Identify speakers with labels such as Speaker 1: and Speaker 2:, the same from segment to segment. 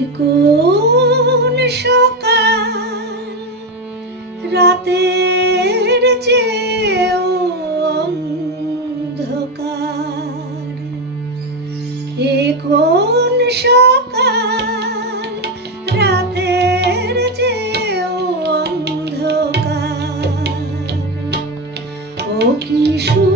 Speaker 1: কোন সকাল রাতের চেয়েও অন্ধকার? এ কোন সকাল রাতের চেয়েও অন্ধকার? ও কি সু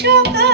Speaker 1: সকাল